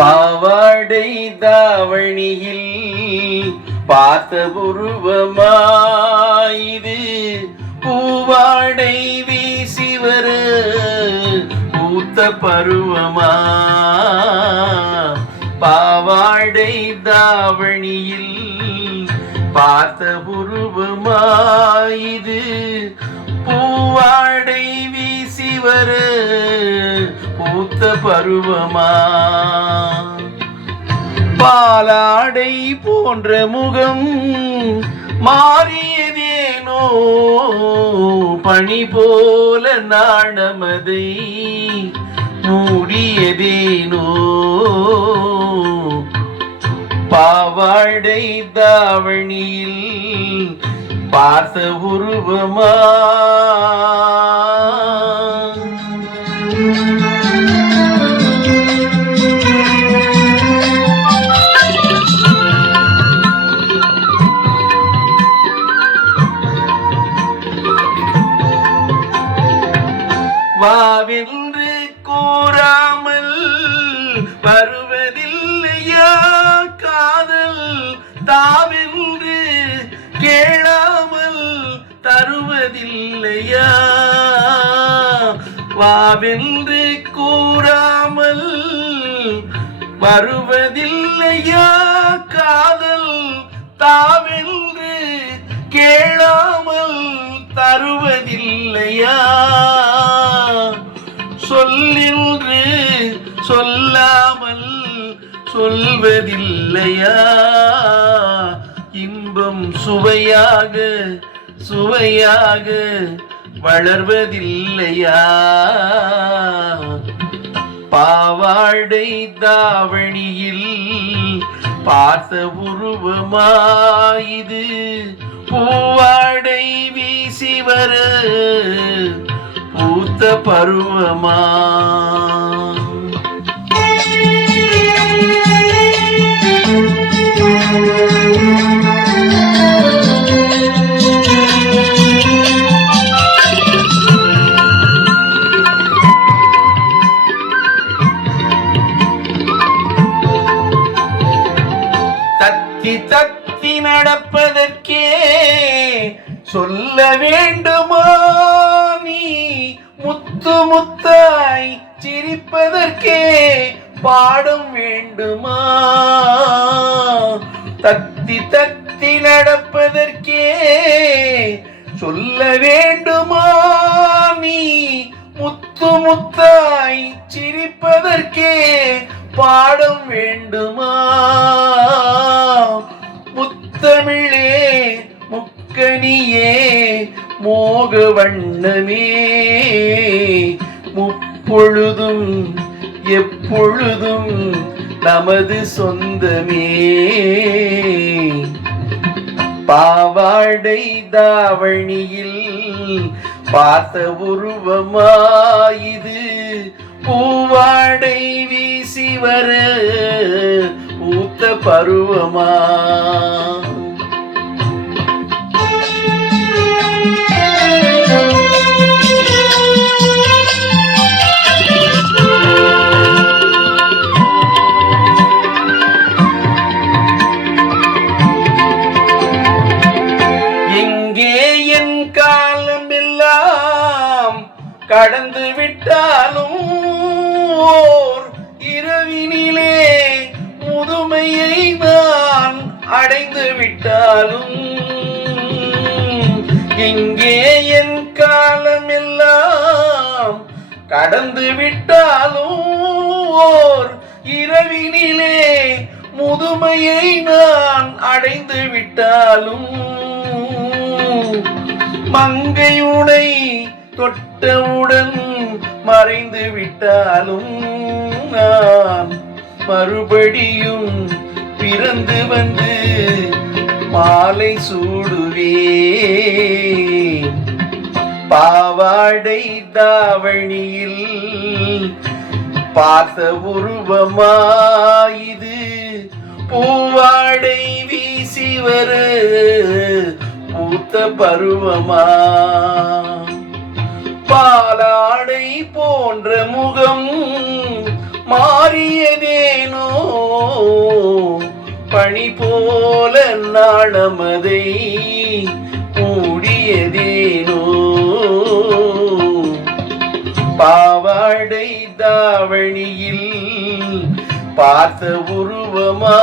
பாவாடை தாவணியில் பார்த்த உருவமாயுது. பூவாடை வீசி வர பூத்த பருவமா. பாவாடை தாவணியில் பார்த்த உருவமாயுது. பூவாடை வீசி வர பூத்த பருவமா? பாலாடை போன்ற முகம் மாறியதேனோ? பணி போல நாணமதை மூடியதேனோ? பாவாடை தாவணியில் பார்த்த உருவமா? வருவதில்லையா? காதல் தாவென்று கேளாமல் தருவதில்லையா? வாவென்று கூறாமல் வருவதில்லையா? காதல் தாவென்று சொல்வதில்லையா இன்பம் சுவையாக சுவையாக வளர்வதில்லையா? பாவாடை தாவணியில் பார்த்த உருவமாயுது. பூவாடை வீசி வர பூத்த பருவமா? தத்தி தத்தி நடப்பதற்கே சொல்ல வேண்டுமா? நீ முத்து முத்தாய் சிரிப்பதற்கே பாடும் வேண்டுமா? தத்தி தத்தி நடப்பதற்கே சொல்ல வேண்டுமா? நீ முத்து முத்தாய் சிரிப்பதற்கே பாடம் வேண்டுமா? முத்தமிழே முக்கனியே மோக வண்ணமே. முப்பொழுதும் எப் எப்பொழுதும் நமது சொந்தமே. பாவாடை தாவணியில் பார்த்த உருவமாயுது. பூவாடை வீசி வர ஊத்த பருவமா. கடந்து விட்டாலும் ஓர் இரவினிலே முதுமையை நான் அடைந்து விட்டாலும் இங்கே என் காலம் எல்லாம் கடந்து விட்டாலும் ஓர் இரவினிலே முதுமையை நான் அடைந்து விட்டாலும் மங்கையுனை தொட்டவுடன் மறைந்து விட்டாலும் நான் மறுபடியும் பிறந்து வந்து மாலை சூடுவேன். பாவாடை தாவணியில் பார்த்த உருவமாயுது. பூவாடை வீசி வர பூ பூத்த பருவமா. பாலாடை போன்ற முகம் மாறியதேனோ? பணி போல நாணமதை மூடியதேனோ பாவாடை தாவணியில் பார்த்த உருவமா?